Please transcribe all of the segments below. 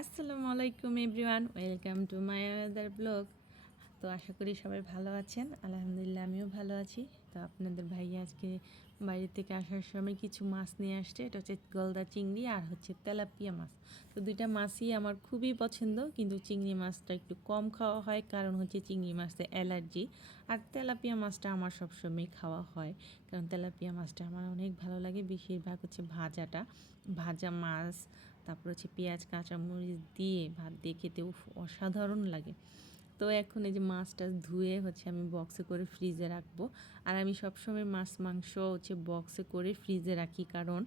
আসসালামু আলাইকুম everyone, welcome to my another blog. তো আশা করি সবাই ভালো আছেন। আলহামদুলিল্লাহ আমিও ভালো আছি। তো আপনাদের ভাইয়া আজকে বাইরে থেকে আসার সময় কিছু মাছ নিয়ে আসছে। এটা হচ্ছে গলদা চিংড়ি আর হচ্ছে তেলাপিয়া মাছ। তো দুইটা মাছই আমার খুবই পছন্দ, কিন্তু চিংড়ি মাছটা একটু কম খাওয়া হয়, কারণ হচ্ছে চিংড়ি মাছতে অ্যালার্জি। আর তেলাপিয়া মাছটা আমার সবসময় খাওয়া হয়, কারণ তেলাপিয়া মাছটা আমার অনেক ভালো লাগে। বেশিরভাগ হচ্ছে ভাজা মাছ, তারপর হচ্ছে পেঁয়াজ কাঁচামরিচ দিয়ে ভাত দিয়ে খেতে অসাধারণ লাগে। তো এখন এই যে মাছটা ধুয়ে হচ্ছে আমি বক্সে করে ফ্রিজে রাখবো। আর আমি সবসময় মাছ মাংস হচ্ছে বক্সে করে ফ্রিজে রাখি, কারণ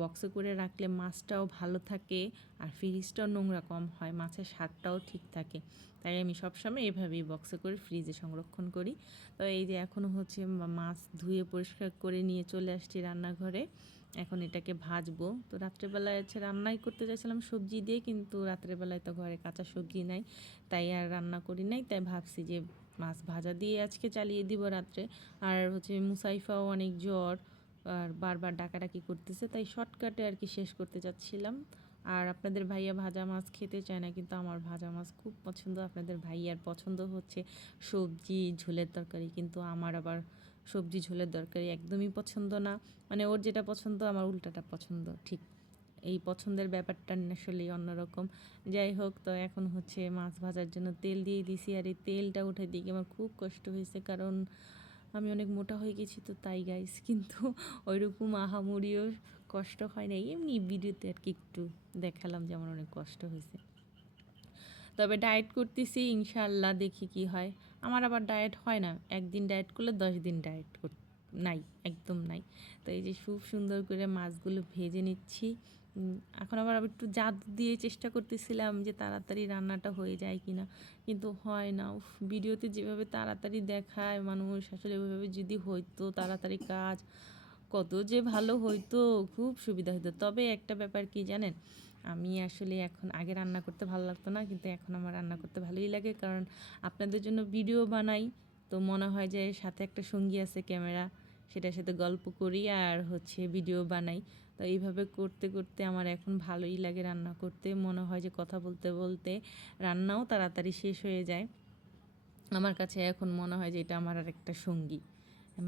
বক্সে করে রাখলে মাছটাও ভালো থাকে আর ফ্রিজটাও নোংরা কম হয়, মাছের স্বাদটাও ঠিক থাকে। তাই আমি সবসময় এভাবেই বক্সে করে ফ্রিজে সংরক্ষণ করি। তো এই যে এখনও হচ্ছে মাছ ধুয়ে পরিষ্কার করে নিয়ে চলে আসছি রান্নাঘরে। এখন এটাকে ভাজবো। তো রাত্রেবেলায় হচ্ছে রান্নাই করতে চাইছিলাম সবজি দিয়ে, কিন্তু রাত্রেবেলায় তো ঘরে কাঁচা সবজি নাই, তাই আর রান্না করি নাই। তাই ভাবছি যে মাছ ভাজা দিয়ে আজকে চালিয়ে দিব রাত্রে। আর হচ্ছে মুসাইফাও অনেক জ্বর আর বারবার ডাকাডাকি করতেছে, তাই শর্টকাটে আর কি শেষ করতে চাচ্ছিলাম। আর আপনাদের ভাইয়া ভাজা মাছ খেতে চায় না, কিন্তু আমার ভাজা মাছ খুব পছন্দ। আপনাদের ভাইয়ার পছন্দ হচ্ছে সবজি ঝোলের তরকারি, কিন্তু আমার আবার সবজি ঝোলের তরকারি একদমই পছন্দ না। মানে ওর যেটা পছন্দ আমার উল্টাটা পছন্দ, ঠিক এই পছন্দের ব্যাপারটা আসলে অন্যরকম। যাই হোক, তো এখন হচ্ছে মাছ ভাজার জন্য তেল দিয়ে দিছি, আর এই তেলটা উঠে দিয়ে আমার খুব কষ্ট হয়েছে, কারণ আমি অনেক মোটা হয়ে গেছি, তো তাই গাইস। কিন্তু ওইরকম আহামরিও কষ্ট হয় না, এমনি ভিডিওতে আর কি একটু দেখালাম যে আমার অনেক কষ্ট হয়েছে। তবে ডায়েট করতেছি, ইনশাআল্লাহ দেখি কি হয়। আমার আবার ডায়েট হয় না, একদিন ডায়েট করলে 10 দিন ডায়েট নাই, একদম নাই। তো এই যে খুব সুন্দর করে মাছগুলো ভেজে নিচ্ছি। এখন আবার একটু জাদু দিয়ে চেষ্টা করতেছিলাম যে তাড়াতাড়ি রান্নাটা হয়ে যায় কি না, কিন্তু হয় না। ভিডিওতে যেভাবে তাড়াতাড়ি দেখায় মানুষ, আসলে ওইভাবে যদি হইতো তাড়াতাড়ি কাজ, কত যে ভালো হইতো, খুব সুবিধা হতো। তবে একটা ব্যাপার কি জানেন, আমি আসলে এখন আগে রান্না করতে ভালো লাগতো না, কিন্তু এখন আমার রান্না করতে ভালোই লাগে, কারণ আপনাদের জন্য ভিডিও বানাই। তো মনে হয় যে সাথে একটা সঙ্গী আছে ক্যামেরা, সেটার সাথে গল্প করি আর হচ্ছে ভিডিও বানাই। তো এইভাবে করতে করতে আমার এখন ভালোই লাগে রান্না করতে। মনে হয় যে কথা বলতে বলতে রান্নাও তাড়াতাড়ি শেষ হয়ে যায়। আমার কাছে এখন মনে হয় যে এটা আমার আর একটা সঙ্গী।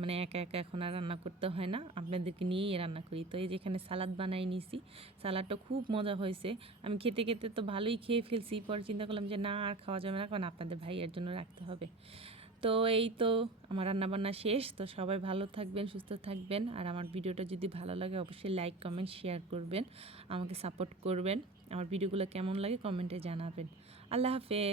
মানে একা একা এখন আর রান্না করতে হয় না, আপনাদেরকে নিয়েই রান্না করি। তো এই যেখানে সালাদ বানাই নিছি, সালাদটা খুব মজা হয়েছে। আমি খেতে খেতে তো ভালোই খেয়ে ফেলছি, পরে চিন্তা করলাম যে না আর খাওয়া যাবে না, কারণ আপনাদের ভাইয়ের জন্য রাখতে হবে। তো এই তো আমার রান্নাবান্না শেষ। তো সবাই ভালো থাকবেন, সুস্থ থাকবেন। আর আমার ভিডিওটা যদি ভালো লাগে অবশ্যই লাইক কমেন্ট শেয়ার করবেন, আমাকে সাপোর্ট করবেন। আমার ভিডিওগুলো কেমন লাগে কমেন্টে জানাবেন। আল্লাহ হাফেজ।